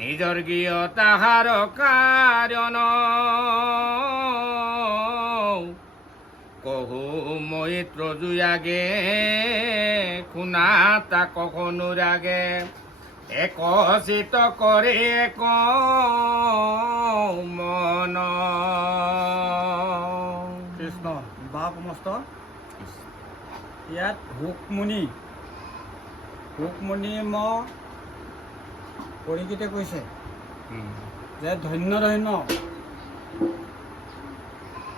নিজৰ গৃহ তাহাৰ কাৰণ কহু মৈত্ৰ জুয়াগে শুনা তাক অনুৰাগে একচিত কৰে এক মন। কৃষ্ণ বা সমস্ত ইয়াত হুকমুনি পৰিগীতে কৈছে যে ধন্য ধন্য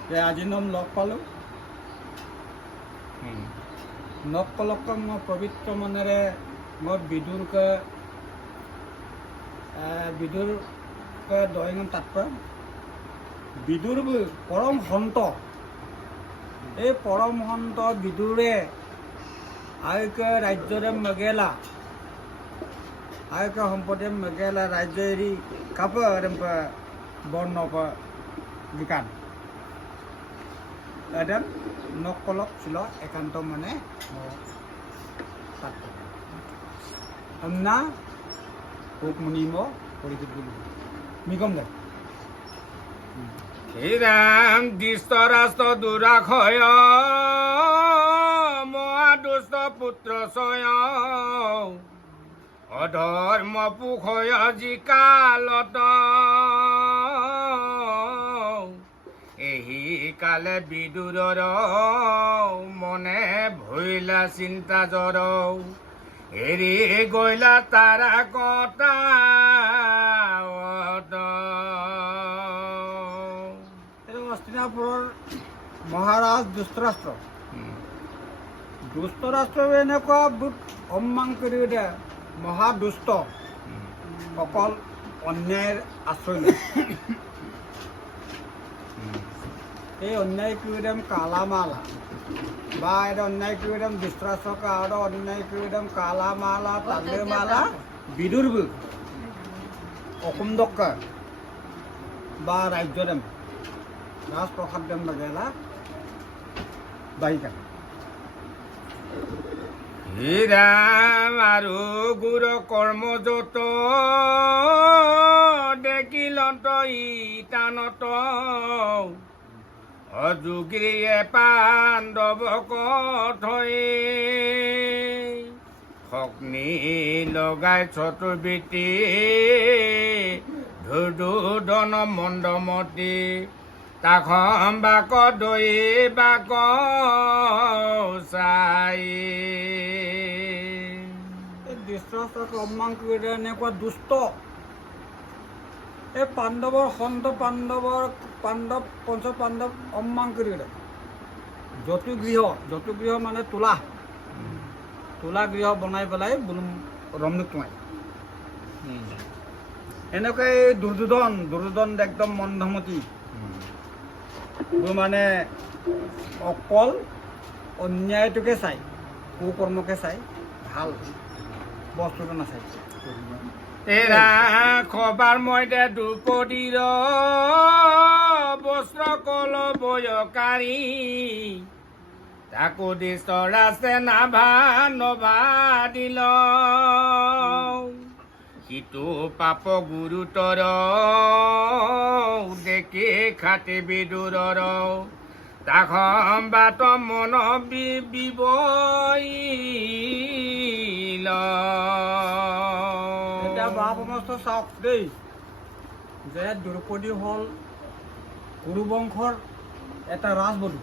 যে আজি লগ পালোঁ, নক কলকক মই পবিত্ৰ মনেৰে মই বিদুৰকে দয়ঙম তাৎপৰ্য বিদুৰ পৰম সন্ত, এই পৰম সন্ত বিদুৰে আয়কে ৰাজ্যৰে মেগেলা আয়কে সম্পদে মেগেলা ৰাজ্য এৰি কাপ বৰ্ণ বিকান এডেন নকলক ছিল একান্ত মানে না হুকমুনিম পৰিগীত বুলি নিগম দে শ্ৰীৰাম দৃষ্টৰাষ্ট্ৰ দুৰাক্ষয় মহাদুষ্ট পুত্ৰ ছয় অধৰ্ম পুষয় জিকালত এহি কালে বিদুৰৰ মনে ভৈলা চিন্তা জ্বৰ এৰি গৈলা তাৰা কটা হস্তিনাপুৰৰ মহাৰাজ দুষ্টৰাষ্ট্ৰ এনেকুৱা বুট অম্মান কৰি দে মহাদুষ্ট অকল অন্যায়ৰ আশ্ৰয় লয়। এই অন্যায় কৰিডম কালামালা বা এটা অন্যায় কৰিডম দুষ্টৰাষ্ট্ৰকে আৰু অন্যায় কৰিডম কালামালা তান্দেমালা বিদুৰ অসম দক্কা বা ৰাজ্যদেম ৰাজপ্ৰসাদ দেম মেগেলা বাহিকা শ্ৰীৰাম আৰু গুৰু কৰ্মযত দেখিলত ইটানত অযোগীয়ে পাণ্ডৱক থৈ শক্নি লগাই চতুৰ্বৃত্তি দুৰ্যোধন মন্দমতী তাখন বাক দৈ বাক চাই দৃষ্টৰাষ্ট্ৰকে অম্মান কৰি এনেকুৱা দুষ্ট এই পাণ্ডৱৰ সন্ত পাণ্ডৱ পঞ্চ পাণ্ডৱ অম্মান কৰি যতুগৃহ মানে তোলা গৃহ বনাই পেলাই ৰমনুক তোমাই এনেকুৱা এই দুৰ্যোধন একদম মন্দমতী মানে অকল অন্যায়টোকে চাই কুকৰ্মকে চাই ভাল বস্তুটো নাচাই তেৰা খবাৰ মইতে দ্ৰুপদীৰ বস্ত্ৰ কল বয়কাৰী তাকো দৃষ্টৰাষ্ট্ৰে নভাদিল সিটো পাপ গুৰুতৰ দেখি খাটি বিদুৰৰ তাখন বাট মন বিবইল। এতিয়া বা সমস্ত চাওক দেই যে দ্ৰৌপদী হ'ল কুৰুবংশৰ এটা ৰাজবোৱাৰী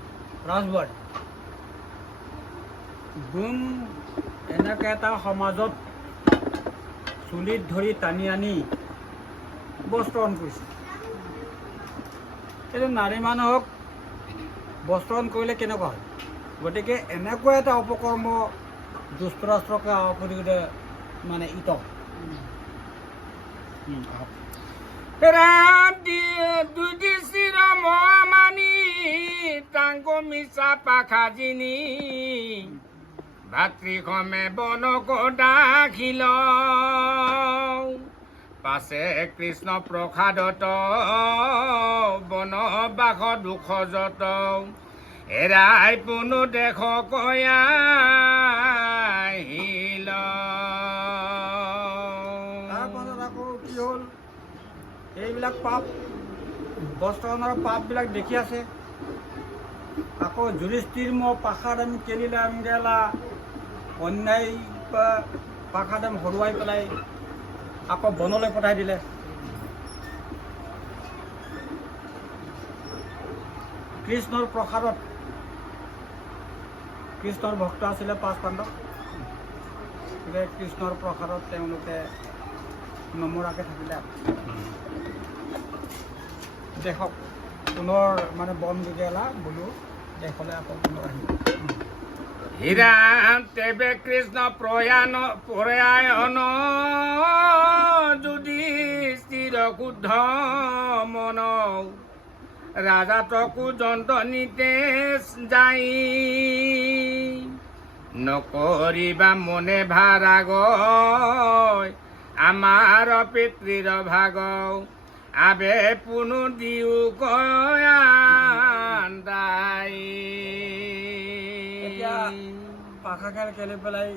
যোন এনেকৈ এটা সমাজত চুলিত ধৰি টানি আনি বস্ত্ৰণ কৰিছে। এইটো নাৰী মানুহক বস্ত্ৰণ কৰিলে কেনেকুৱা হয়? গতিকে এনেকুৱা এটা অপকৰ্ম দুষ্টৰাষ্ট্ৰকে আপত্তি মানে দুদিশিৰ মহামানী তাংক মিছা পাখাজিনী ভাতৃসমে বনক দাখিল পাছে কৃষ্ণ প্ৰসাদত বনবাস দুখ যত এৰাই পুনু দেখ কয়াহিল। তাৰ তাৰপাছত আকৌ কি হ'ল এইবিলাক পাপ বস্ত্ৰণৰ পাপবিলাক দেখি আছে আকৌ যুধিষ্ঠিৰ পাখাডাম কেলিলাম গেলা অন্যায় পাখাডাম হৰুৱাই পেলাই আকৌ বনলৈ পঠাই দিলে কৃষ্ণৰ প্ৰসাদত কৃষ্ণৰ ভক্ত আছিলে 5 পাণ্ডৱ কৃষ্ণৰ প্ৰসাদত তেওঁলোকে নমৰাকৈ থাকিলে দেশক পুনৰ মানে বন গেলা বোলো দেশলৈ আকৌ পুনৰ আহিব হীৰা তেবে কৃষ্ণ প্ৰয়ায়ন যুধিষ্ঠিৰ শুদ্ধ মন ৰাজাতকো যন্ত্ৰণীতে যাই নকৰিবা মনে ভাৰাগ আমাৰ পিতৃৰ ভাগ আবে পুনু দিও কয়ান্দাই এতিয়া পাখা খেল খেলি পেলাই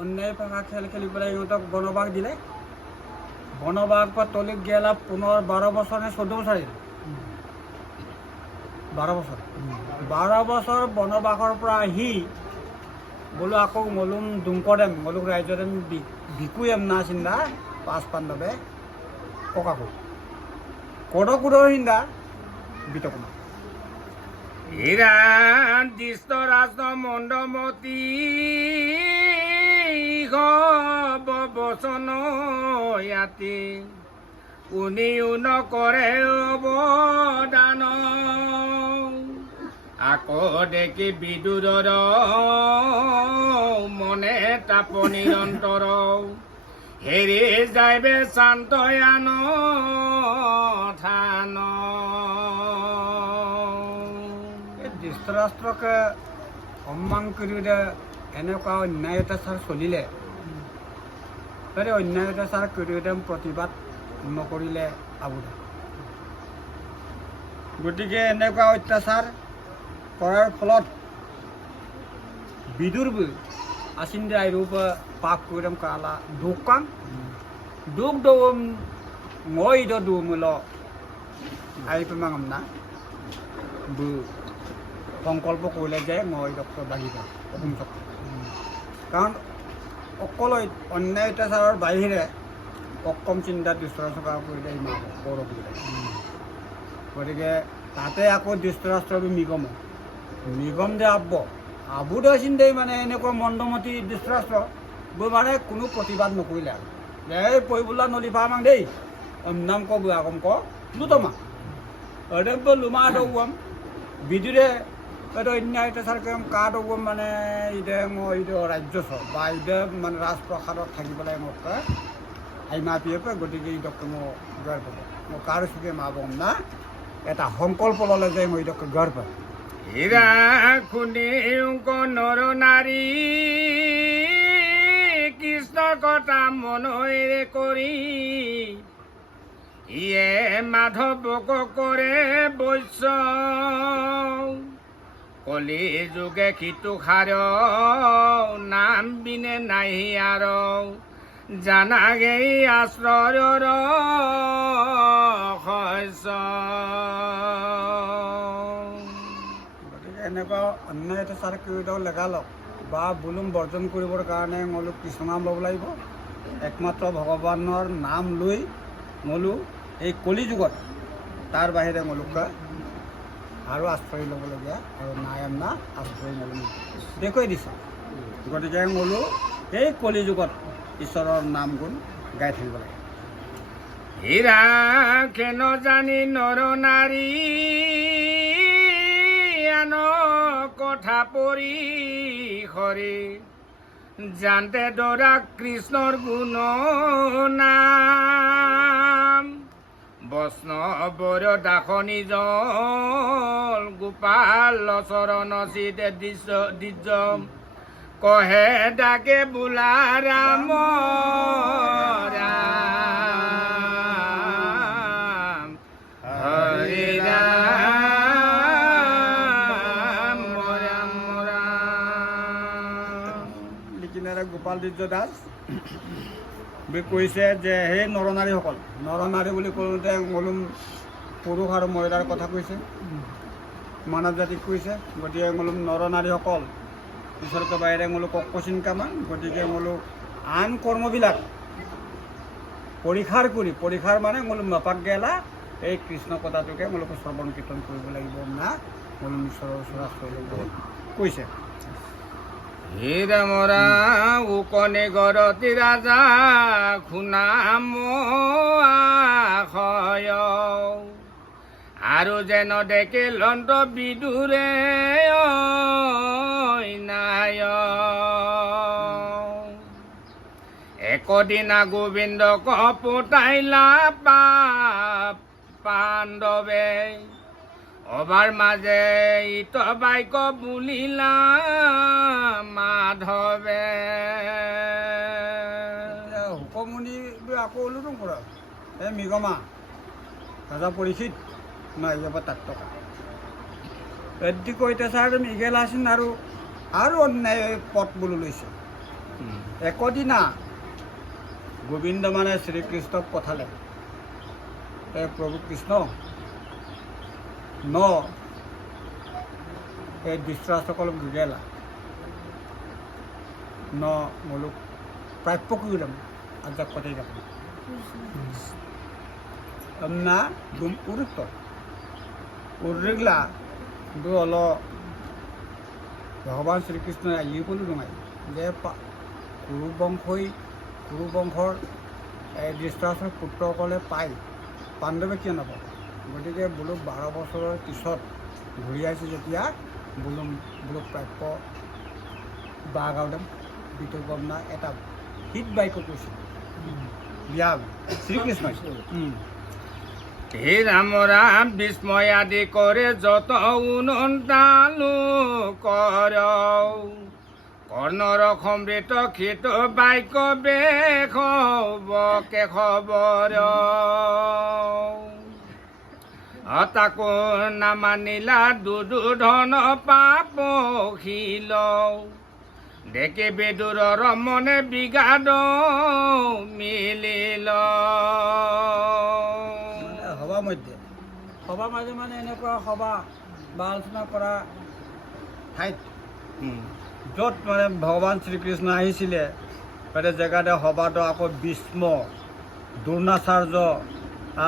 অন্যায় পাখা খেল খেলি পেলাই ইহঁতক বনবাস দিলে বনবাস পৰা তলিত গেলা পুনৰ 12 বছৰ নে 14 বছৰ 12 বছৰ বনবাসৰ পৰা আহি বোলো আকৌ মলুম দুংকদেম মলুক ৰাজ্যদেম ভিকুয়েম না চিন্তা 5 পাণ্ডৱে ককাকো কড়কুড়ৰ হিন্দা বিতকুমা হীৰা দিষ্ট ৰাজ মণ্ডমতী বচন ইয়াতি উনিও নকৰে অৱদান আকৌ দেখি বিদুৰৰ মনে তাপ নিৰন্তৰ হেৰি যাইবে শান্তয়ান থান ধৃতৰাষ্ট্ৰকে সন্মান কৰি এনেকুৱা অন্যায় অত্যাচাৰ চলিলে অন্যায় অত্যাচাৰ কৰি প্ৰতিবাদ নকৰিলে আবুদা গতিকে এনেকুৱা অত্যাচাৰ কৰাৰ ফলত বিদুৰবো আচিন্দে আইৰূপ পাপ কৰিম কালা দুকাং দুক দম মই দুমূল আই পেমাঙম না বু সংকল্প কৰিলে যে মই ডক্টৰ বাঢ়িব অসম চক্ৰ কাৰণ অকল অন্যায় অত্যাচাৰৰ বাহিৰে অকম চিন্তা ধৃতৰাষ্ট্ৰ কৰিলে ইমান বৰ অসুবিধা গতিকে তাতে আকৌ ধৃতৰাষ্ট্ৰৰ নিগম যে আবুদা চিন্তাই মানে এনেকুৱা মন্দমতী ধৃতৰাষ্ট্ৰ মানে কোনো প্ৰতিবাদ নকৰিলে আৰু এই পঢ়িবলৈ নলিফা আমাক দেই নাম ক আগম ক লুতমা অদেব লুমা দৌম বিদুৰে এইটো অন্যায় অত্যাচাৰ কৰিম কা দৌম মানে ইদে মই এইটো ৰাজ্য বা ইদে মানে ৰাজপ্ৰসাদত থাকি পেলাই মোক আইমা পিয়ে গতিকে ইডক মোক গড় পাব মই কাৰ চুকে মাবম না এটা সংকল্প ল'লে যে মই ইডক গড় পাব হীৰা খুন্দি নৰ নাৰী কৃষ্ণ কথা মনৰে কৰি ইয়ে মাধৱক কৰে বৈশ্য কলি যুগে সিটো খাৰ নাম বিনে নাহি আৰ জানাগে আশ্ৰয়ৰ গতিকে এনেকুৱা অন্যায় অত্যাচাৰ কৰি লগালক বা বুলুম বৰ্জন কৰিবৰ কাৰণে মলো কৃষ্ণ নাম ল'ব লাগিব একমাত্ৰ ভগৱানৰ নাম লৈ মলো এই কলি যুগত তাৰ বাহিৰে মলোকা আৰু আশ্ৰয় ল'বলগীয়া আৰু নাই না আশ্ৰয় মলো দেখুৱাই দিছে গতিকে মলো এই কলি যুগত ঈশ্বৰৰ নাম গুণ গাই থাকিব লাগে হীৰা কেন জানি নৰ নাৰী আন কথা পৰি হৰি জানতে দৰা কৃষ্ণৰ গুণ নাম বৈষ্ণৱৰ দাসনী জল গোপাল চৰণ চিতে দিজ কহে ডাকে বোলা ৰাম ৰাম হৰি ৰাম ৰাম ৰাম লিখিনাৰে গোপাল দিৰ্য দাস কৈছে যে সেই নৰনাৰীসকল নৰনাৰী বুলি কওঁতে মলুম পুৰুষ আৰু মহিলাৰ কথা কৈছে মানৱ জাতিক কৈছে গতিকে মলুম নৰনাৰীসকল ঈশ্বৰকে বাহিৰে মোলো কচিন কামান গতিকে মোলো আন কৰ্মবিলাক পৰীক্ষাৰ মানে মোলো নপাক গেলা এই কৃষ্ণ কথাটোকে মোলোকে শ্ৰৱণ কীৰ্তন কৰিব লাগিব না মোলো ঈশ্বৰৰ ওচৰত আশ্ৰয় ল'ব কৈছে হীৰামৰা উকনে গৰতি ৰাজা খুনাম আশয় আৰু যেন দেখে লণ্ড বিদুৰে নাই একদিনা গোবিন্দ কপোতাইলা পাণ্ডৱে অবাৰ মাজে ইত বাইক বুলিলা মাধৱে হুকমনি আকৌ ওলোটো কৰা এই মৃগমা ৰজা পৰীক্ষিত নাই ইয়াৰ তাত টকা এদি কৈতে ছাৰ মৃগেল আছিল আৰু অন্যায় পথ বুলি লৈছে একদিনা গোবিন্দ মানে শ্ৰীকৃষ্ণক পঠালে প্ৰভু কৃষ্ণ এই ধৃতৰাষ্ট্ৰসকলক বুজালা মোলোক প্ৰাপ্য কৰিলাম আজাক কথাই যাব না দুম উৰিগলা অল ভগৱান শ্ৰীকৃষ্ণই আহি বুলি জনাই যে কুৰু বংশৰ এই ধৃতৰাষ্ট্ৰৰ পুত্ৰসকলে পায় পাণ্ডৱে কিয় নাপায় গতিকে বোলো 12 বছৰৰ পিছত ঘূৰি আহিছে যেতিয়া বোলো প্ৰাপ্য বাগাওদাম বিতৰ্কনা এটা হিত বাইক কৈছিল বিয়া শ্ৰীকৃষ্ণই হে ৰাম ৰাম বিস্ময় আদি কৰে যত উনন্তালো কৰ কৰ্ণৰ সমৃত ক্ষিত বাইক বেখবকে খবৰ তাকো নামানিলা দুৰ্যোধন পাপশীল দেখে বিদুৰৰ মনে বিগাদ মিলিল সভা মাজে মানে এনেকুৱা সভা বা আলোচনা কৰা ঠাইত য'ত মানে ভগৱান শ্ৰীকৃষ্ণ আহিছিলে তাতে জেগাতে সভাটো আকৌ ভীষ্ম দ্ৰোণাচাৰ্য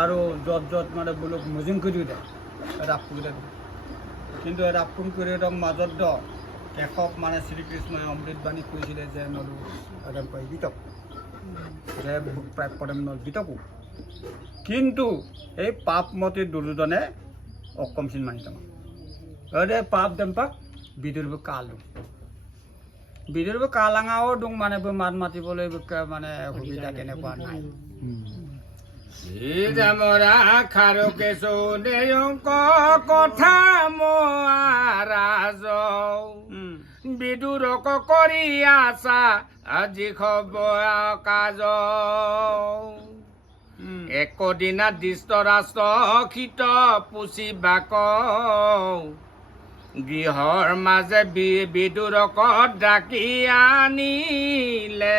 আৰু য'ত মানে বোলো মুজিং কৰি দিয়ে এটা সুবিধা কিন্তু এটা আপোন কৰি একদম মাজত কেশৱ মানে শ্ৰীকৃষ্ণই অমৃতবাণী কৈছিলে যে নলো একদম কয় গীতক যে প্ৰাপ্যদম নল গীতকো কিন্তু এই পাপমতী দুৰ্যোধনে অকমচিন মানি তামা পাপ দেম্পাক বিদুৰ্ব কালাঙাও দং মানে মাত মাতিবলৈ মানে সুবিধা কেনেকুৱা নাই ৰামৰা খাৰকে চৌদেয়ক কথা মহাৰাজ বিদুৰক কৰি আছা আজি খবৰ কাজ একদিনা ধৃতৰাষ্ট্ৰ ক্ষিত পুচিবাক গৃহৰ মাজে বিদুৰক ডাকি আনিলে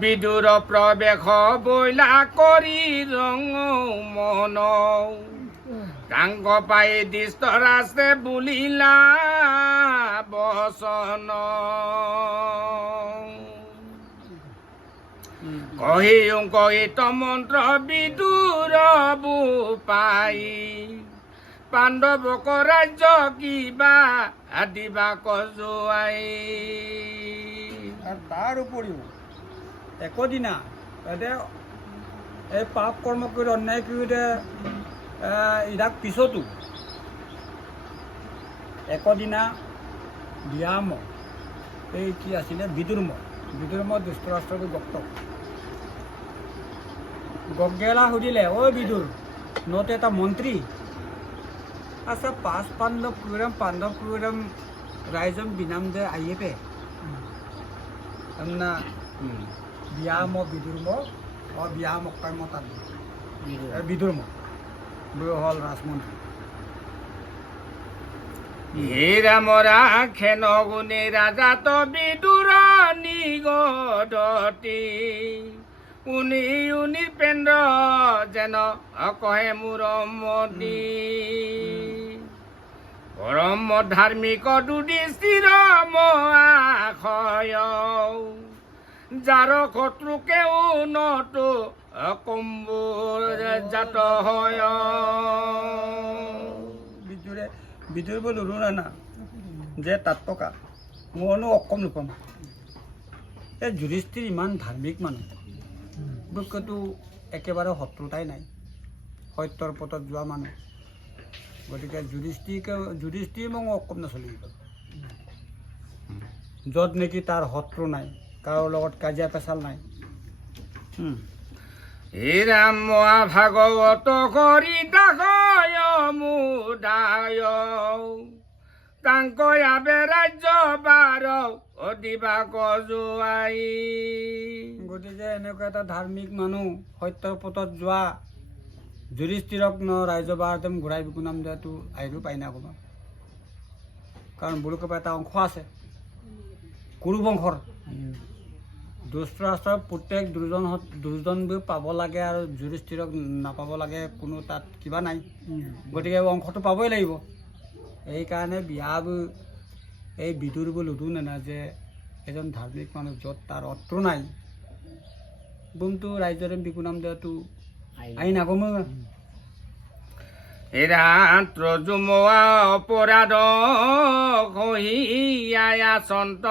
বিদুৰ প্ৰৱেশ বৈলা কৰি ৰং মন কাংগ পাই ধৃতৰাষ্ট্ৰে বুলিলা বচন কহিত মন্ত্ৰ বিদুৰ পাই পাণ্ডৱক ৰাজ্য কিবা দিবা কজুৱাই তাৰ উপৰিও একদিনা এই পাপ কৰ্ম কৰি অন্যায় কৰি ইয়াক পিছতো একদিনা ব্যায়াম এই কি আছিলে বিদুৰ্ম ধৃতৰাষ্ট্ৰটো গগেলা সুধিলে ঐ বিদুৰ নতে এটা মন্ত্ৰী আচ্ছা 5 পাণ্ডৱ কুৰম ৰাইজম বিনাম দে আহিয়ে না ব্যায়াম বিদুৰ্ম ব্যায়াম কৰ্মতা বিদুৰ্ম হ'ল ৰাজমন্ত্ৰী হীৰামৰা খেন গুণে ৰাজা বিদুৰ নিগদতি উনি উনি পেন্দ্ৰ যেন কহে মোৰ মতি পৰম ধাৰ্মিক দুদিশিৰ মহাশয় যাৰ শত্ৰুকে উন্নত কম্বুৰ জাত হয় বিদুৰ বলো না যে তাত টকা মইনো অকম নোপাম এই যুধিষ্ঠিৰ ইমান ধাৰ্মিক মানুহ বৃক্ষটো একেবাৰে শত্ৰুতাই নাই সত্যৰ পথত যোৱা মানুহ গতিকে যুধিষ্ঠিৰ মোক অকম নচলিব য'ত নেকি তাৰ শত্ৰু নাই কাৰো লগত কাজিয়া পেচাল নাই হে ৰাম মহাভাগৱত কৰি দাসয় মুদায় তাংক আবে ৰাজ্য বাৰ দিবা গজুৱাই গতিকে এনেকুৱা এটা ধাৰ্মিক মানুহ সত্যৰ পথত যোৱা যুধিষ্ঠিৰক ৰাজ্য বাৰতেম ঘূৰাই বিকুনাম দিয়াটো আহিব পাই না ক'বা কাৰণ বুলুকপা এটা অংশ আছে কুৰু বংশৰ ধৃতৰাষ্ট্ৰৰ পুতেক দুৰ্যোধনবোৰ পাব লাগে আৰু যুধিষ্ঠিৰক নাপাব লাগে কোনো তাত কিবা নাই গতিকে অংশটো পাবই লাগিব এইকাৰণে বিয়াবোৰ এই বিদুৰবোৰ লুধু নেনা যে এজন ধাৰ্মিক মানুহ য'ত তাৰ শত্ৰু নাই বোমটো ৰাজ্যৰে বিকুনাম দিয়াটো আহি নাগমো ত্ৰজুমোৱা অপৰাধ কহিয়া সন্ত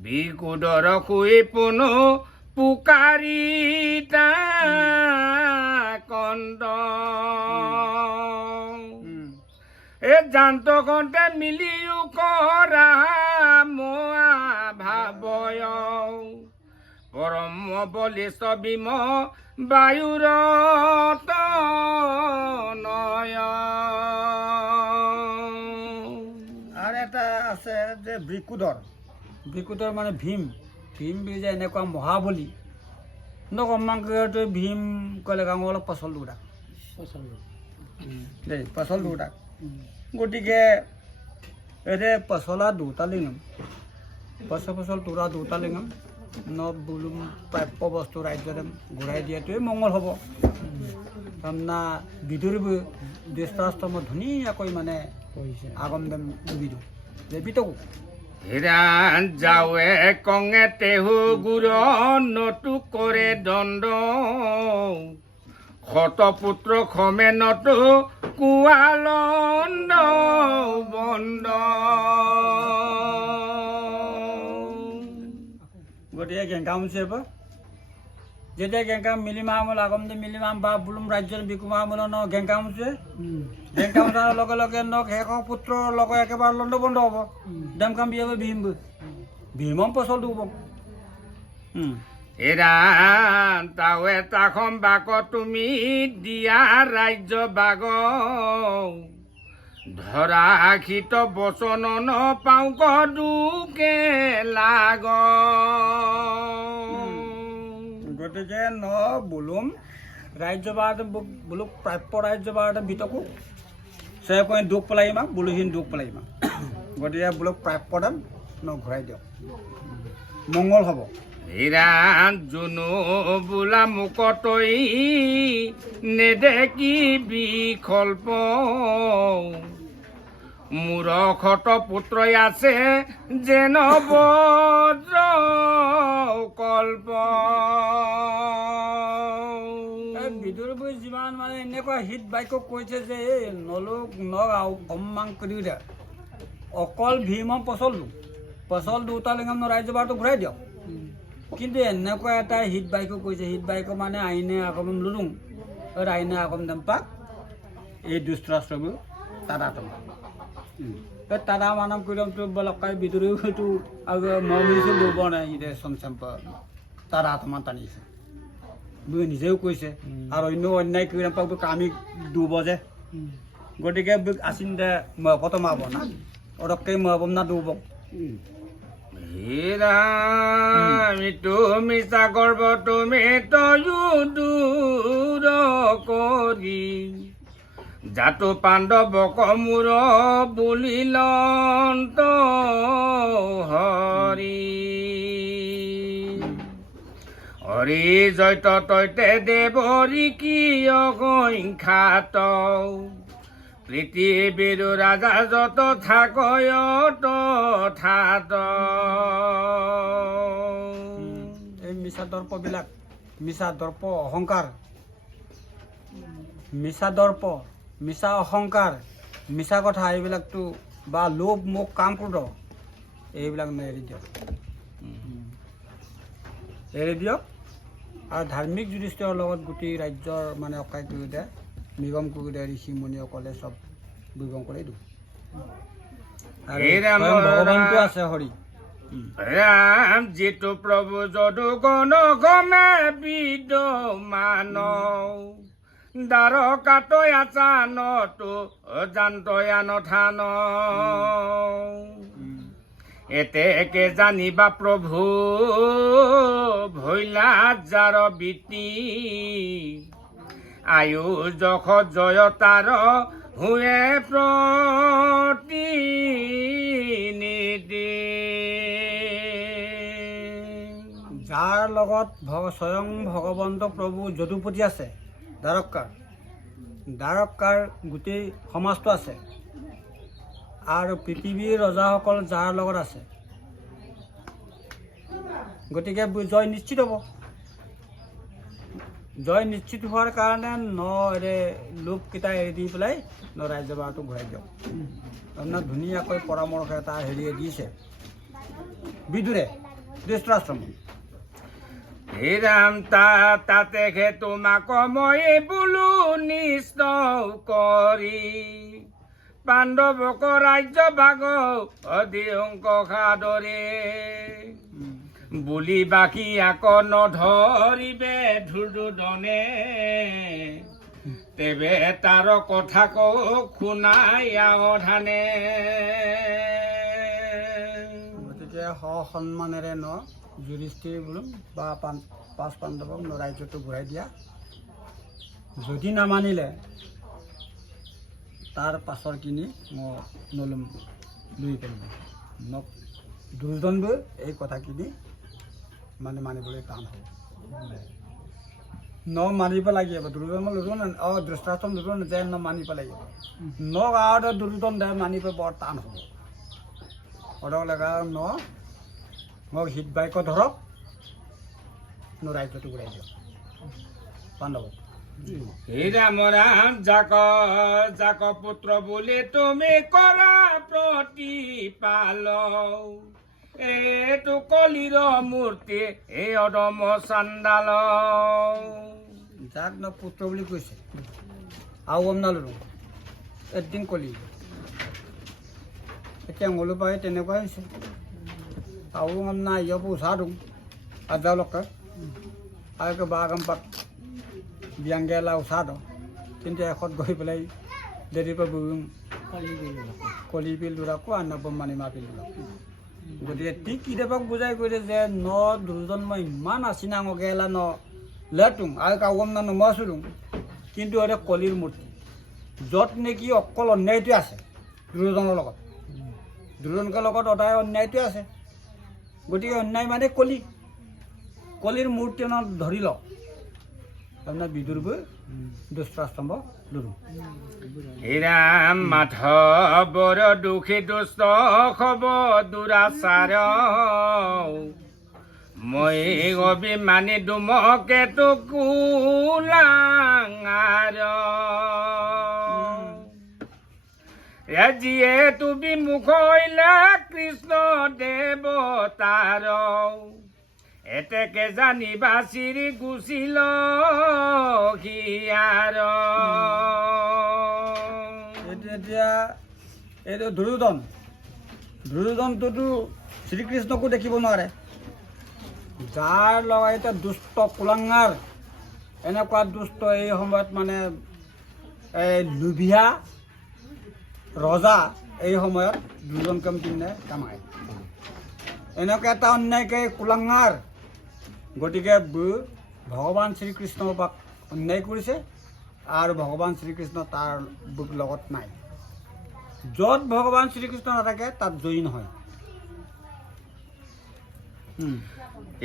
বিকুদৰ শুই পুনু পুকাৰিতা কন্দ জান্ত কণ্ঠে মিলিও কৰা মোৱা ভাবয় পৰম বলিষ্ঠ ভীম বায়ুৰ নয় আৰু এটা আছে যে বৃকুদৰ মানে ভীম যে এনেকুৱা মহাবলী নকমাংকে ভীম ক'লে গাঁও অলপ পচল দুটা দেই পচল দুটা গতিকে এতিয়া পচলা দুটা লিঙম পচল তোৰা দুটা লিঙম বোলো প্ৰাপ্য বস্তু ৰাজ্যৰে ঘূৰাই দিয়াটোৱে মংগল হ'ব তাৰমানে বিদুৰবোৰ ধৃতৰাষ্ট্ৰ ধুনীয়াকৈ মানে আগম দেম বিদু যে বিতকো হিৰাণ যাৱে কঙে তেহু গুৰ নতু কৰে দণ্ড শতপুত্ৰ খমে নতু কুৱালণ্ড বণ্ড গতিকে গেংকাম যেতিয়া গেংকাম মিলিমামল আগম দে মিলিমাম বা বুলুম ৰাজ্যৰ বিকুমামল ন গেংকামছে গেংকামতাৰ লগে লগে নক শেষ পুত্ৰৰ লগে একেবাৰে লণ্ড বন্ধ হ'ব ডেমকাম বিয়াব ভীমম পচল দিব হিৰাণ তাৱে তাখম বাক তুমি দিয়া ৰাজ্য বাগ ধৰা খিত বচন নপাওঁ কদুকে লাগ গতিকে ন বুলুম ৰাজ্য বাৰতে বোলো প্ৰাপ্য ৰাজ্য বাৰতে বিতকো চে কয় দুখ পেলাইমা বুলুহীন দুখ পেলাইমা গতিকে বোলো প্ৰাপ্য দাম ন ঘূৰাই দিয়ক মংগল হ'ব হিৰাণ জুনু বোলা মুকতই নেদেকি বিকল্প মোৰ ক্ষত পুত্ৰ আছে যেন বজ্ৰ কল্প বিদুৰবোৰ যিমান মানে এনেকুৱা হিত বাক্য কৈছে যে নলোক অম্মাং কৰি দে অকল ভীমক পচল দুটা লিঙম ৰাজ্য বাৰটো ঘূৰাই দিয়ক কিন্তু এনেকুৱা এটা হিত বাক্য কৈছে হিত বাক্য মানে আইনে আগম লুৰুং আইনে আগম দেম পাক এই ধৃতৰাষ্ট্ৰবোৰ তাৰা মানৱ কৰিমটো বলকাই বিদুৰটো আৰু মমিছো ল'ব নাই ইদে চমচম্প তাৰা আত্মা টানিছে বুজি নিজেও কৈছে আৰু অন্যায় কৰিম পাব আমি ডুব যে গতিকে আছিন দে মহকত মাব না অৰকে মহবম না ডুব তুমি গৰ্ব তুমি তয়ো দূৰ কৰি জাতু পাণ্ডৱক মূৰ বুলিলন্ত হৰি হৰি জয়ত তৈতে দেৱৰী কিয় সংখ্যাত পৃথিৱীৰ ৰাজা যত থাকয় তথাত এই মিছা দৰ্পবিলাক মিছা দৰ্প অহংকাৰ মিছা দৰ্প মিছা অহংকাৰ মিছা কথা এইবিলাকতো বা লোভ মোহ কাম ক্ৰোধ এইবিলাক এৰি দিয়ক এৰি দিয়ক আৰু ধাৰ্মিক যুধিষ্ঠিৰৰ লগত গোটেই ৰাজ্যৰ মানে অকাই কৰি দিয়ে নিগম কৰি দিয়ে ঋষিমুনিসকলে চব দুৰ্গম কৰি দিওঁ আৰু স্বয়ং ভগৱানটো আছে হৰি ৰাম যিটো প্ৰভু যদু গণ গমে বিদ্যমান দ্বাৰকাতৈ আচানতো জান্তয়ান থান এতেকে জানিবা প্ৰভু ভৈলা যাৰ বীতি আয়ু যশ জয় তাৰ হুৱে প্ৰতিনিধি যাৰ লগত স্বয়ং ভগৱন্ত প্ৰভু যদুপতি আছে দ্বাৰকাৰ গোটেই সমাজটো আছে আৰু পৃথিৱীৰ ৰজাসকল যাৰ লগত আছে গতিকে জয় নিশ্চিত হ'ব জয় নিশ্চিত হোৱাৰ কাৰণে লোককেইটা এৰি দি পেলাই ৰাজ্যভাৰটো ঘূৰাই দিয়ক আপোনাৰ ধুনীয়াকৈ পৰামৰ্শ এটা হেৰিয়ে দিছে বিদুৰে ধৃতৰাষ্ট্ৰম হে ৰাম তাতে তোমাক মই বোলো নিষ্ট কৰি পাণ্ডৱক ৰাজ্য ভাগ অধিংক সাদৰে বুলি বাকী আক নধৰিবে দুৰ্যোধনে তেবে তাৰ কথা শুনাই আৱধানে গতিকে সন্মানেৰে যুধিষ্ঠিৰ বোলো বা পাঁচ পাণ্ডৱক ৰাজ্যটো ঘূৰাই দিয়া যদি নামানিলে তাৰ পাছৰ কিনি মই নল'ম লৈ পাৰিব মোক দুৰ্যোধনবোৰ এই কথাখিনি মানিবলৈ টান হ'ব মানিব লাগিব দুৰ্যোধন ধৃতৰাষ্ট্ৰম দুৰ্যোধন যে মানিব লাগিব আৰু দুৰ্যোধন দে মানিব বৰ টান হ'ব অৰ্ডাৰ লগা মোক হিত বাইক ধৰক ৰাজ্যটো ঘূৰাই দিয়ক পাণ্ডৱক হে ৰাম ৰাম জাক পুত্ৰ বুলি তুমি কৰা প্ৰতিপাল এইটো কলিৰ মূৰ্তি এই অদম চাণ্ডাল যাক পুত্ৰ বুলি কৈছে আৰু গম নালোঁ এদিন কলি এতিয়া মলো পাই তেনেকুৱাই হৈছে আৰু গম নাই ইয়াৰ পৰা উঠা দিওঁ আজালকে আৰু বাগাম্পাক বিয়াংগেলা উঠা দিওঁ কিন্তু এশত গৈ পেলাই দেৰিৰ পৰা বহিম কলি পিল দূৰাকো আৰু নৱমানিমা পিল দূৰাকো গতিকে ঠিক কিতাপক বুজাই কৈছে যে দুৰ্যোধন মই ইমান আচিনা গেলা লেতুং আৰু কাগম না নমাচুং কিন্তু এটা কলিৰ মূৰ্তি য'ত নেকি অকল অন্যায়টোৱে আছে দুৰ্যোধনৰ লগত দুৰ্যোধনৰ লগত সদায় অন্যায়টোৱে আছে গতিকে অন্যায় মানে কলিৰ মূৰ্তি ধৰি লওক তাৰমানে বিদুৰবোৰ দুষ্ট্ৰাস্তম্ভ লুৰু হে ৰাম মাধৱৰ দুখী দুষ্ট খব দুৰাচাৰ মই অভিমানী দুমকে কুলাঙাৰ যিয়ে তুমি মুখৈলা কৃষ্ণ দেৱতাৰ এতেকে জানিবা চিৰি গুচিল হিয়াৰ এতিয়া এইটো দুৰ্যোধনটোতো শ্ৰীকৃষ্ণকো দেখিব নোৱাৰে যাৰ লগত এতিয়া দুষ্ট কুলাঙাৰ এনেকুৱা দুষ্ট এই সময়ত মানে লোভিয়া ৰজা এই সময়ত দুৰ্যোধন কিনে কামায় এনেকুৱা এটা অন্যায়কে কুলাঙাৰ গতিকে ভগৱান শ্ৰীকৃষ্ণৰ পাক অন্যায় কৰিছে আৰু ভগৱান শ্ৰীকৃষ্ণ তাৰ লগত নাই। য'ত ভগৱান শ্ৰীকৃষ্ণ নাথাকে তাত জয়ী নহয়।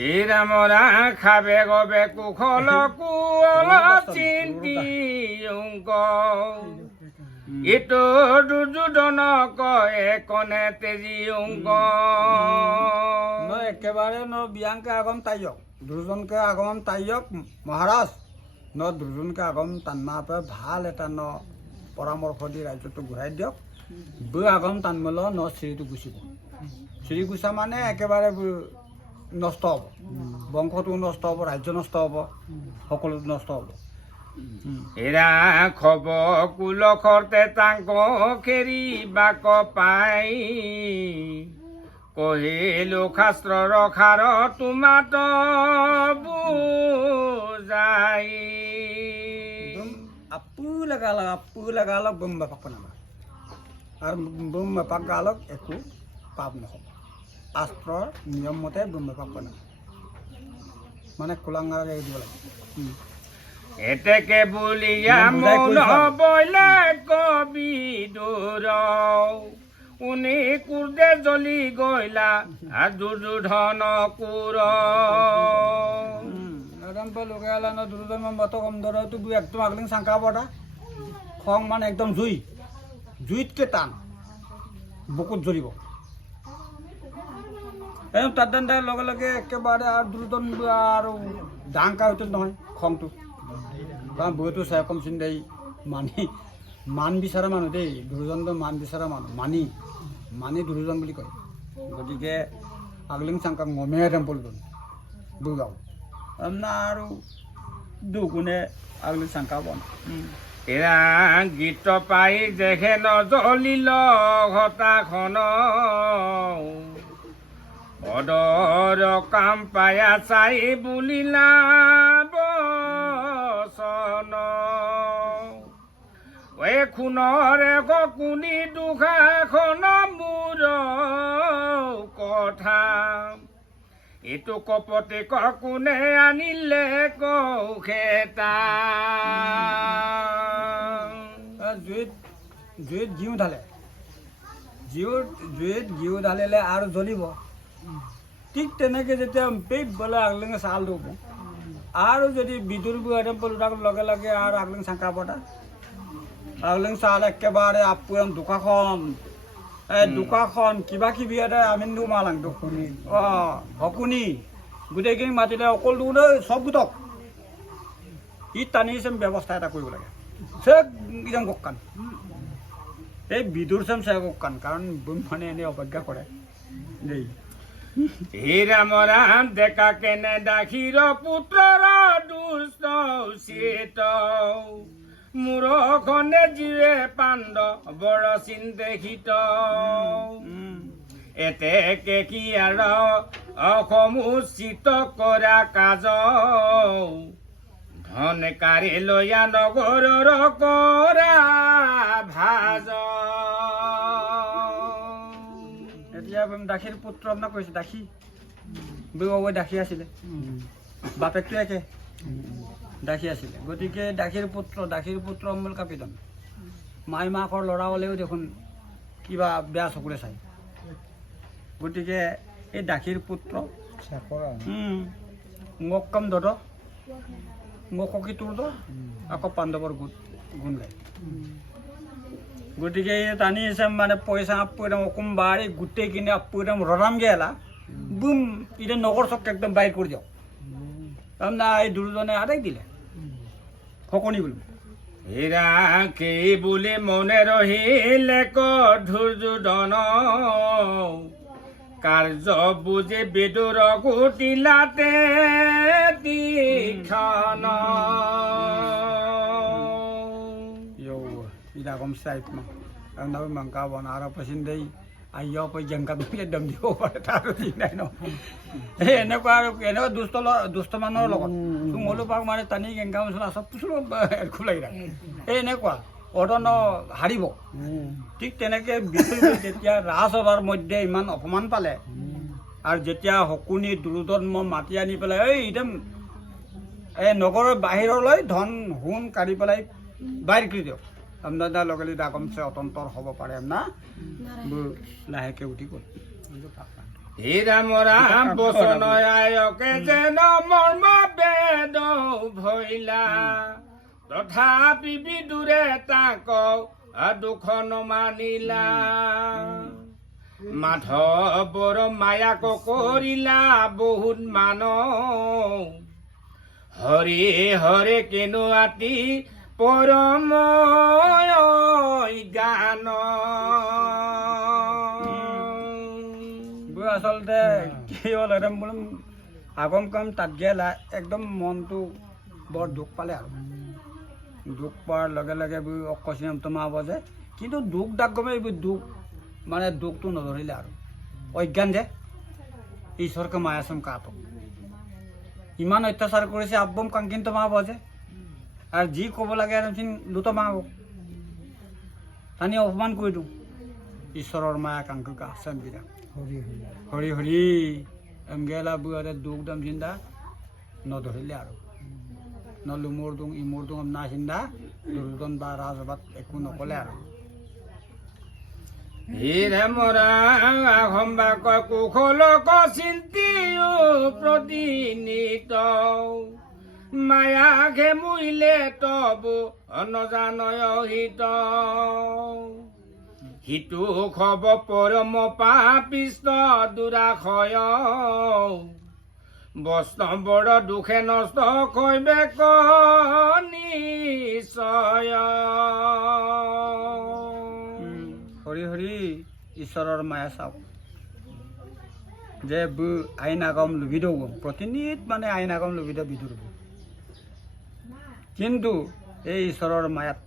এই ৰামৰা খাবে গবে কুশল কুল চিন্তি অংক ইটো দুৰ্যোধন কয়ে কনে তেজি অংক একেবাৰে বিয়াংকে আগম তাইয়ক দুৰ্যোধনকে আগমন তাইয়ক মহাৰাজ দুৰ্যোধনকে আগম টানমাপে ভাল এটা পৰামৰ্শ দি ৰাজ্যটো ঘূৰাই দিয়ক। আগম টানমল চিৰিটো গুচিব। চিৰি গুচা মানে একেবাৰে নষ্ট হ'ব, বংশটো নষ্ট হ'ব, ৰাজ্য নষ্ট হ'ব, সকলো নষ্ট হ'ব। এৰা খব কুলখতে তাংক খেৰি বাক পাই কহিলো শাস্ত্ৰ ৰখাৰ তোমাত বুজাই আপু লগালক বোম বাপাক নামা আৰু বোম বাপাক গালক একো পাপ নহ'ব। শাস্ত্ৰৰ নিয়ম মতে বোম বাপাক বনাম মানে কুলাংগাৰ এৰি দিব লাগে। এতেকে বুলিয়া মৌন বইলে কবি দূৰ উনি কুৰ্দে জ্বলি গইলা দুৰ্যোধন কুৰ লগালা দুৰ্যোধন মত কম ধৰ তুই একদম আগলিং চাংকা পড়া খং মানে একদম জুইতকে টান বুকুত জ্বলিব। তাত লগে লগে একেবাৰে আৰু দুৰ্যোধন আৰু ডাংকা হয়তো নহয় খংটো, কাৰণ বৌটো চাই কম চিন্তাই মান বিচৰা মানুহ দেই। দুৰ্যোধনটো মান বিচৰা মানুহ, মানি দুৰ্যোধন বুলি কয়। গতিকে আগলিং চাংকাক মমে টেম্পলটোন দুৰ্গাও আৰু দুগুণে আগলিং চাংকা বন এৰা গীত পাই দেখে নজ্বলিল ঘটাখন অদৰ কাম পায়া চাই বুলিলা বচন খুণৰে কুনি দুখাখন মোৰ কথা এইটো কপতে কোনে আনিলে কৌখেতা জুইত ঘিউ ঢালে, জুইত ঘিউ ঢালিলে আৰু জ্বলিব। ঠিক তেনেকৈ যেতিয়া পেপ বোলে আগলিঙে চাল দিব আৰু যদি বিদুৰ বুঢ়াক লগে লগে আৰু আগলিং চাংকা পতা আগলিং চাল একেবাৰে আপুৰাম দোকাখন কিবা কিবি এটা আমি মালাং হকুনি গোটেইখিনি মাতিলে অকল দৌৰ চব গোটক ই টানি ব্যৱস্থা এটা কৰিব লাগে। একদম গকান এই বিদুৰ চাম চাই গকান, কাৰণ মানে এনেই অপেক্ষা কৰে দেই। হে ৰাম ৰাম ডেকা কেনে দাসীৰ পুত্ৰৰ দুষ্ট চিত মূৰখনে জীৱে পাণ্ড বৰ চিন্তেহিত এতেকে কি আৰু অসমুচিত কৰা কাজ ধন কাৰি লৈয়া নগৰৰ কৰা ভাজ। এতিয়া দাসীৰ পুত্ৰ আপোনাক কৈছে, দাসী বৌ দাসী আছিলে, বাপেকটো একে দাসী আছিলে। গতিকে দাসীৰ পুত্ৰ অমূল কাপিতন মাই মাকৰ ল'ৰা হ'লেও দেখোন কিবা বেয়া চকুৰে চাই। গতিকে এই দাসীৰ পুত্ৰ মোক কম দদ মোক কি তোৰ দ আকৌ পাণ্ডৱৰ গুণ গায়। গতিকে টানি হিচাপ মানে পইচা আপুৰাম অকম বাৰী গোটেই কিনে আপুৰাম ৰৰাম গেলা বুম এতিয়া নগৰ চক একদম বাহিৰ কৰি দিয়ক। তাৰমানে এই দুৰ্যোধনে আদায় দিলে শকনি বুলি। হীৰা কি বুলি মনে ৰহিলে দুৰ্যোধন কাৰ্য বুজি Bidur কুটিলাতে তীক্ষণ Ida kom site mo. Ang nabi mangkawan araw pa sinday ayaw pa jangkat mo dam di ko para taro tinay no. Ene ko dusto manor lokot. Sumolo pa mane tani gengam sula sab pusulo khulai ra. Ene ko Orton হাৰিব। ঠিক তেনেকৈ বিষ্ণু যেতিয়া ৰাজসভাৰ মধ্যে ইমান অপমান পালে আৰু যেতিয়া শকুনি দুৰ্যোধন মাতি আনি পেলাই এই একদম এই নগৰৰ বাহিৰলৈ ধন সোণ কাঢ়ি পেলাই বাহিৰ কৰি দিয়ক আপোনাৰ লগে দাগমছে অতন্তৰ হ'ব পাৰে আপোনাৰ লাহেকে উঠি গ'ল হে ৰাম ৰাম বচন আয়কে যেন মৰ্ম বেদ ভৈলা তথাপি বিদুৰে তাক দুখ নমানিলা মাধৱৰ মায়াক কৰিলা বহুত মান হৰে হৰে কেনো আতি পৰম গান আচলতে কি হ'ল একদম বোলো আগম কাম তাত গেলা একদম মনটো বৰ দুখ পালে আৰু দুখ পোৱাৰ লগে লগে অকস্মাত তোমাৰ হ'ব যে কিন্তু দুখ দাগ গমে এইবোৰ দুখ মানে দুখটো নধৰিলে আৰু অজ্ঞান যে ঈশ্বৰকে মায়াচম কাটো ইমান অত্যাচাৰ কৰিছে আব্বম কাংকিন তোমাৰ হ'ব যে আৰু যি ক'ব লাগে লুট মাব টানি অপমান কৰি দিওঁ ঈশ্বৰৰ মায়া কাংক আছেন বিৰা হৰি হৰি এমগেলা বুঢ়াতে দুখ দাম চিন্তা নধৰিলে আৰু নলু মোৰ দুং ইমোৰ দুং না চিন্তা দুৰ্যোধন বা ৰাজসভাত একো নকলে আৰু হে ৰাম ৰাম কুশলক চিন্তি প্ৰতিনিত মায়া ঘেমুইলে তবু নজানয় হিত হিতু খব পৰম পাপিষ্ট দুৰাশয় বৈষ্ণৱৰ দুখে নষ্ট কৈবে নিশ্চয় হৰি হৰি ঈশ্বৰৰ মায়া চাওক যে আইন আগম লুবিদ গম প্ৰতিনিধ মানে আইন আগম লুবিদ বিদুৰ কিন্তু এই ঈশ্বৰৰ মায়াত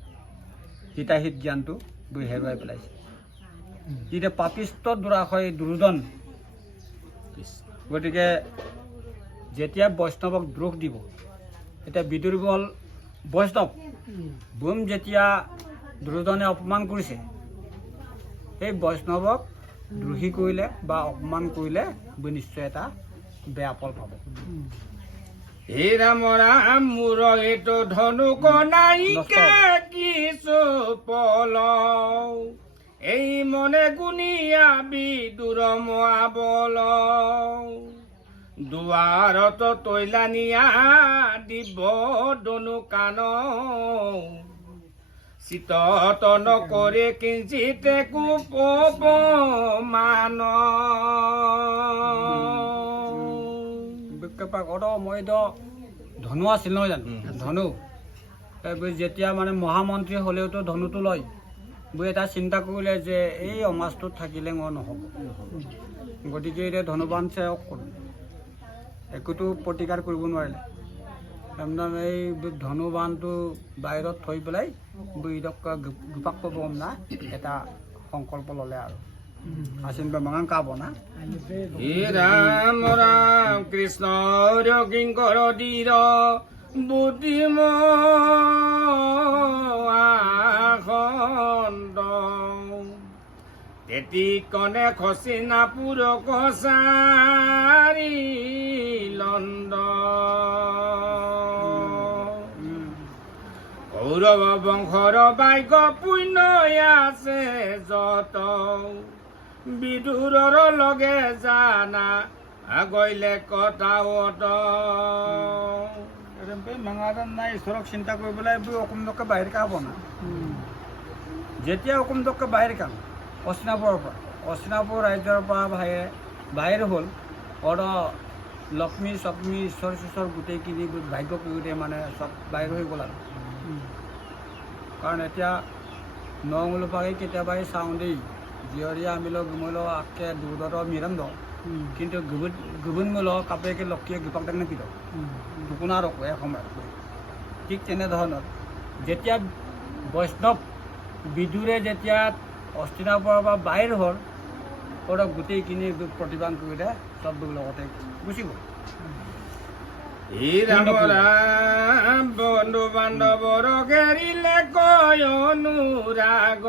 হিতাহিত জ্ঞানটো হেৰুৱাই পেলাইছে এতিয়া পাপিষ্ট দুৰাশয় দুৰ্যোধন গতিকে যেতিয়া বৈষ্ণৱক দ্ৰোহ দিব এতিয়া বিদুৰ হ'ল বৈষ্ণৱ বুম যেতিয়া দুৰ্যোধনে অপমান কৰিছে এই বৈষ্ণৱক দ্ৰোহী কৰিলে বা অপমান কৰিলে নিশ্চয় এটা বেয়া ফল পাব হে ৰাম ৰাম মোৰ এইটো ধনুক নাইকে কিছু পল এই মনে গুণিয়া বিদুৰ মোৱাবল দুৱাৰত তৈলানিয়া দিব দনু কান চিতন কৰে কিঞ্চিতে কুপমান মই ধনু আছিল নহয় জানো ধনু যেতিয়া মানে মহামন্ত্ৰী হ'লেওতো ধনুটো লয় এটা চিন্তা কৰিলে যে এই সমাজটোত থাকিলে মই নহ'ব গতিকে এতিয়া ধনুবান একোতো প্ৰতিকাৰ কৰিব নোৱাৰিলে তাৰমানে এই ধনুবানটো বাহিৰত থৈ পেলাই গোপাক পাব না এটা সংকল্প ল'লে আৰু আচিন মাঙাং কাব না হে ৰাম ৰাম কৃষ্ণ কিংকৰ ধীৰ বুদ্ধিম তেতি কনে খচিনা পুৰ কছাৰী লণ্ড কৌৰৱ বংশৰ বাইক পুণ্য আছে যত বিদুৰৰ লগে জানা আগৈলে কথাৱত মাঙাজন নাই ঈশ্বৰক চিন্তা কৰি পেলাই অকমদকে বাহিৰ কাব না যেতিয়া অকমদকে বাহিৰ কাম অচিনাপুৰৰ পৰা অচিনাপুৰ ৰাজ্যৰ পৰা বাহিৰ হ'ল লক্ষ্মী চক্ষ্মী ঈশ্বৰ চিশ্বৰ গোটেইখিনি ভাগ্য গোটেই মানে চব বাহিৰ হৈ গ'ল আৰু কাৰণ এতিয়া নংলোপাকে কেতিয়াবা চাওঁ দেই জীয়ৰীয়া আমিলো গুমলো আকে দুৰ্দৰ মিৰন্দ কিন্তু গুবুন মূল কাপেকে লক্ষীয়ে গোপাক দেখনে পিত দুকুনা ৰখো এসময়ত ঠিক তেনেধৰণৰ যেতিয়া বৈষ্ণৱ বিদুৰে যেতিয়া অস্তিনাপুৰৰ পৰা বাহিৰ হ'ল গোটেইখিনি প্ৰতিবাদ কৰিলে চব লগতে গুচি গ'ল হে ৰাম ৰাম বন্ধু বান্ধৱৰ ঘেৰিলে কয় অনুৰাগ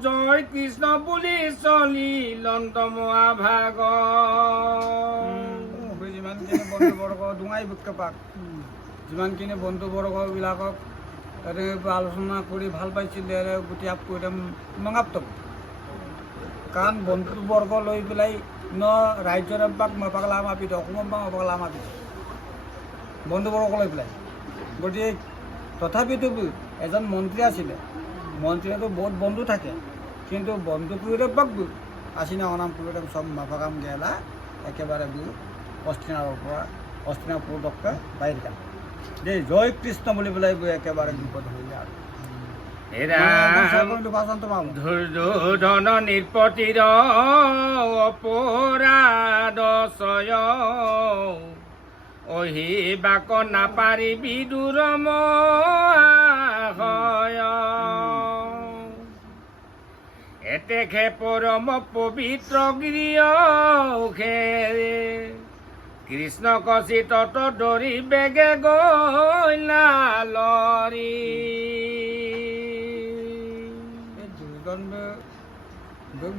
জয় কৃষ্ণ বুলি চলি লণ্ডমোৱা ভাগ যিমানখিনি বন্ধুবৰ্গ ডুঙাই বুকে পাক যিমানখিনি বন্ধুবৰ্গবিলাকক আলোচনা কৰি ভাল পাইছিলে গোটেই আপটো একদম মঙাপ্তম কাৰণ বন্ধুবৰ্গ লৈ পেলাই ৰাজ্যৰ পাক পাগলা মাপিত অসমৰ পাক পাগলা মাপিত বন্ধুবৰ্গ লৈ পেলাই গতিকে তথাপিতো এজন মন্ত্ৰী আছিলে মন্ত্ৰীতো বহুত বন্ধু থাকে কিন্তু বন্ধু করে পাকবো আসিনা অনাম করে সব মাফাকাম গেলা একেবারে অস্তিনাপুর দক্কা বাইরে গেল যে জয় কৃষ্ণ বলে বলে একেবারে বিপদ হইলে আর দুর্যোধন নির্পতির অপরাধ সয় অহিবাক নাপারিবি দুরম এতেখে পরম পবিত্র গৃহ খেৰে কৃষ্ণ কচি তত দৰি বেগে গৈলা লৰি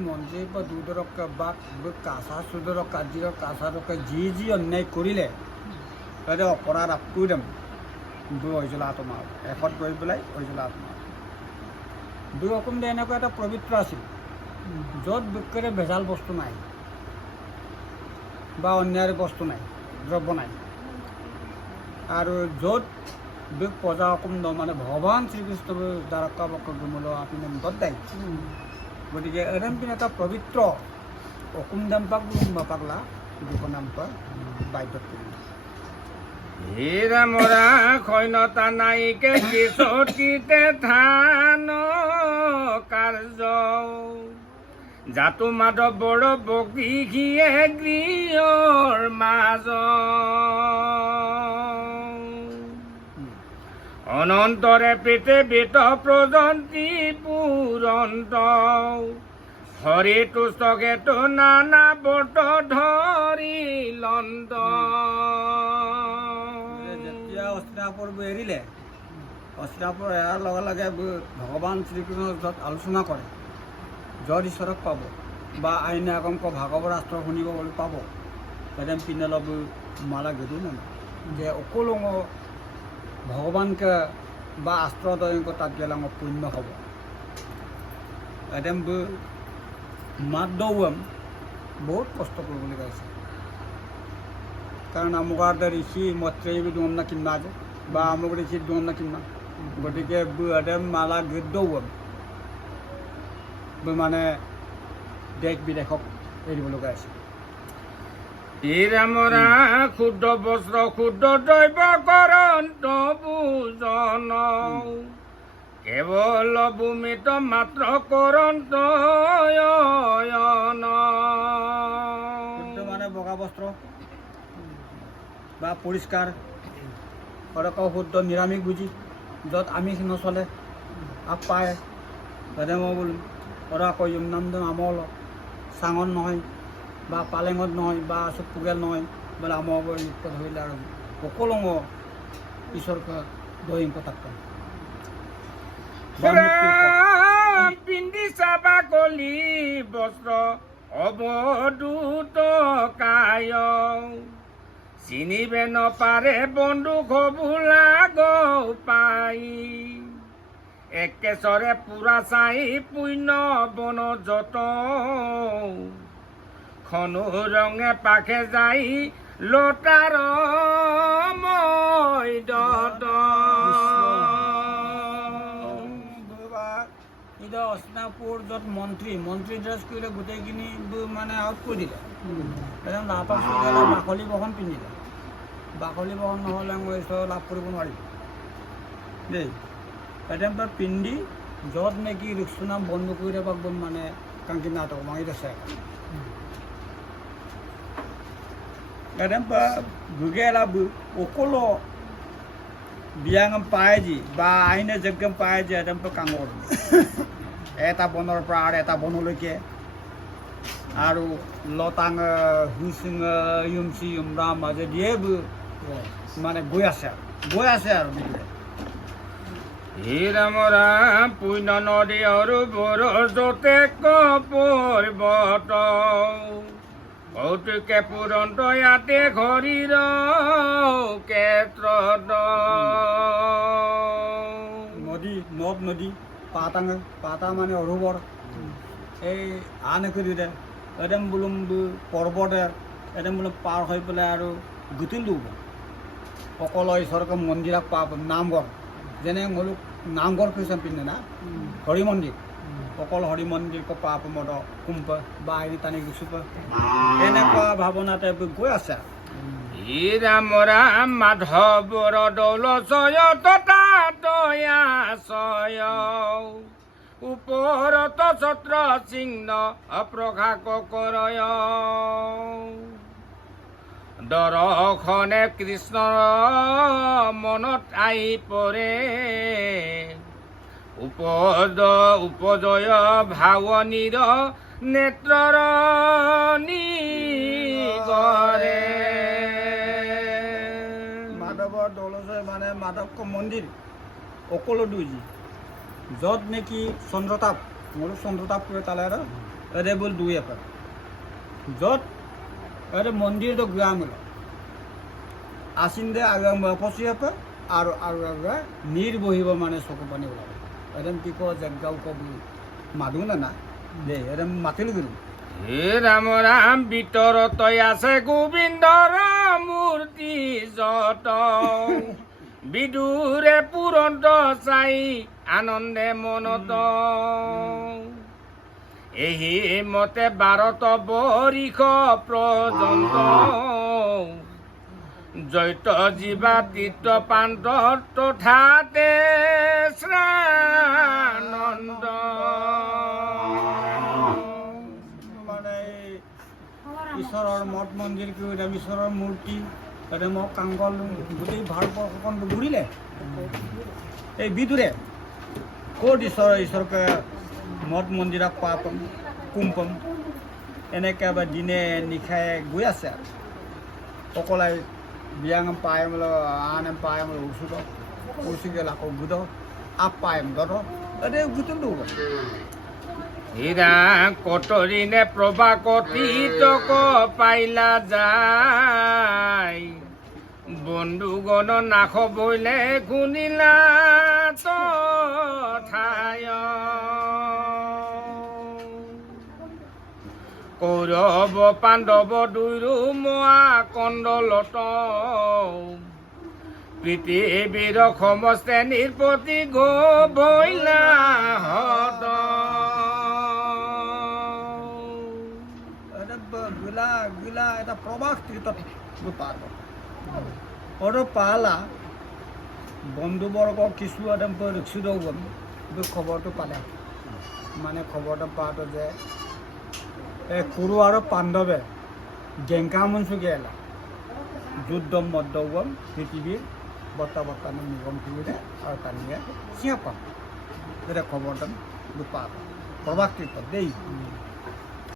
মন্ত্ৰী দুদৰক বাক কাছা চুদৰক কাজিৰক কাছাৰকে যি অন্যায় কৰিলে তাতে অপৰাধ আপটো দেম হৈছিল আত্মা এষত গৈ পেলাই হৈছিল আত্মা দুই অসম এনেকুৱা এটা পবিত্ৰ আছিল য'ত বিক্ৰে ভেজাল বস্তু নাই বা অন্যায় বস্তু নাই দ্ৰব্য নাই আৰু য'ত বিক প্ৰজা অসম মানে ভগৱান শ্ৰীকৃষ্ণ দ্বাৰকা বক্ৰ গুমল আপুনি বদাই গতিকে এৰেম পিনে এটা পবিত্ৰ অসম দাম পাক পাগলা দুখন নাম পা বাধ্যত কৰি হীৰা মৰা সৈন্যতা নাইকে কিশোৰীতে ধান কাৰ্য জাতু মাধৱ বড় বগি ঘিয়ে গৃহৰ মাজ অনন্তৰে পৃথিৱীত প্ৰজন্তি পুৰন্ত হৰি তুষ্টকেতো নানা বট ধৰি লন্ত অস্তিনাপুৰ এৰিলে অস্তিনাপুৰ এৰাৰ লগে লগে ভগৱান শ্ৰীকৃষ্ণৰ য'ত আলোচনা কৰে য'ত ঈশ্বৰক পাব বা আইনে আগমক ভাগৱত ৰাষ্ট্ৰ শুনিব বুলি পাব এদিন পিনে ল'ব মালা গেদু না যে অকলো ভগৱানকে বা আস্ত্ৰদয়ক তাত গেলে আমাৰ পুণ্য হ'ব এদিন মাত দৌম বহুত কষ্ট কৰিবলৈ গাইছে কাৰণ আমুক ঋষি মত্ৰেয়ী দৌম না কিনা আছে বা আমুক ঋষি দৌম না কিনা গতিকে এদিন মালা গীত দৌম মানে দেশ বিদেশক এৰিব লগা আছে হীৰামৰা ক্ষুদ্ৰ বস্ত্ৰ ক্ষুদ্ৰ দৈৱ কৰন্ত পূজন কেৱল ভূমিত মাত্ৰ কৰন্ত মানে বগা বস্ত্ৰ বা পৰিষ্কাৰ শুদ্ধ নিৰামিষ বুজি য'ত আমিষ নচলে আপ পায় তাতে মই বোলো আকৌ নামদন আমল চাঙত নহয় বা পালেঙত নহয় বা চুপুগেল নহয় বোলে আমৰ লিপ্ত ধৰিলে আৰু সকলো ঈশ্বৰকে দহিম কথা পিন্ধি চাবা কলি বস্ত্ৰ অৱধূত কায় চিনিবে নপাৰে বন্দুক বোলা গৌ পাই একেচৰে পুৰা চাই পুণ্য বন যত খনু ৰঙে পাখে যাই লতাৰ অস্তিনাপুৰ য'ত মন্ত্ৰী ড্ৰেছ কৰিলে গোটেইখিনি মানে আউট কৰি দিলে একদম নাটক বাকলি বহন পিন্ধিলে বাকলি বহন নহ'লে মই ঈশ্বৰ লাভ কৰিব নোৱাৰিম দেই একদম পিন্ধি য'ত নেকি ৰিক্সনাম বন্ধ কৰি বা মানে কাংকি নাটক মাৰি আছে একদম ভুগেলা অকলো বিয়াঙম পায় যি বা আইনে যজ্ঞম পায় যে একদম কাঙৰ এটা বনৰ পৰা আৰু এটা বনলৈকে আৰু লতাং হুচিং ইউমচি ইমৰাম মাজেদিয়ে মানে গৈ আছে আৰু হীৰামৰা পুণ্য নদী আৰু বৰ যতে পৰ্বত কৌতুকে পুৰন্ত ইয়াতে ঘড়ীৰ ক্ষেত্ৰত যত নদী পাতা মানে অৰুবৰ এই আন একৰি দে এদম বোলোম পৰ্বতে এদম বোলো পাৰ হৈ পেলাই আৰু গুটিলো অকল ঈশ্বৰকে মন্দিৰক পাপ নামঘৰ যেনে মোলোক নামঘৰ কৈছে পিন্ধে না হৰি মন্দিৰ অকল হৰি মন্দিৰকে পাপ মদ কুম্প বা আইনি টানি গুচুপ এনেকুৱা ভাৱনাতে গৈ আছে হে ৰাম ৰাম মাধৱৰ দৌলচয় তথা দয়াচয় ওপৰত ছত্ৰ চিহ্ন অপ্ৰকাশ কৰয় দৰ্শনে কৃষ্ণৰ মনত আহি পৰে উপজয় ভাৱনীৰ নেত্ৰৰ নিগৰে মাধৱৰ দৌলচয় মানে মাধৱক মন্দিৰ অকলো দুজি য'ত নেকি চন্দ্ৰতাপ মোৰো চন্দ্ৰতাপ করে তাহলে এরে বল দুই এপার য'ত এর মন্দির তো গ্রাম হলো আসিন দে আগে পঁচি এপার আর আগে নীর বহিব মানে চকু পানী ওলাব এরম কি কো জেগাও কবি মাদু না দে এরম মাতিল গেল হে ৰাম ৰাম ভিতৰত আছে গোবিন্দৰ মূৰ্তি যত বিদুৰে পুৰন্ত চাই আনন্দে মনত এই মতে ভাৰত বৰিষ পৰ্যন্ত জৈত জীৱা তীৰ্থ পান্ত তথাতে শ্ৰানন্দ মানে ঈশ্বৰৰ মঠ মন্দিৰ কি এৰম ঈশ্বৰৰ মূৰ্তি এৰম কাংগল গোটেই ভাৰতবৰ্ষখন ঘূৰিলে এই বিদুৰে ক'ত ঈশ্বৰকে মঠ মন্দিৰক পাপম কুম্পম এনেকৈ এবাৰ দিনে নিশাই গৈ আছে আৰু অকলাই বিয়াং পায়ম আন পায়ম উচি গেল আকৌ গুদ আপ পায়ম গদ এনে গুতলো হীৰা কটৰিনে প্ৰভা কটিতক পাইলা যায় বন্ধুগণ নাশ বইলে শুনিলা ঠায় কৌৰৱ পাণ্ডৱ দুয়ো মোৱা কণ্ডলত পৃথিৱীৰ সমস্তে নিৰ্পতি গো বইলা হত গিলা এটা প্ৰবাস তীৰ্থত পাৰ আৰু পালা বন্ধুবৰ্গ কিছু একদম ৰিক্সিত গ'ল খবৰটো পালে মানে খবৰটো পাওঁতে যে এই কুৰু আৰু পাণ্ডৱে জেংকা মনচুকীয়া যুদ্ধ মধ্য গ'ল পৃথিৱীৰ বৰ্তাবৰ্তানে নিগম কৰিলে আৰু তানিয়ে চিঞ পাম তেতিয়া খবৰটো পাল প্ৰবাস তীৰ্থত দেই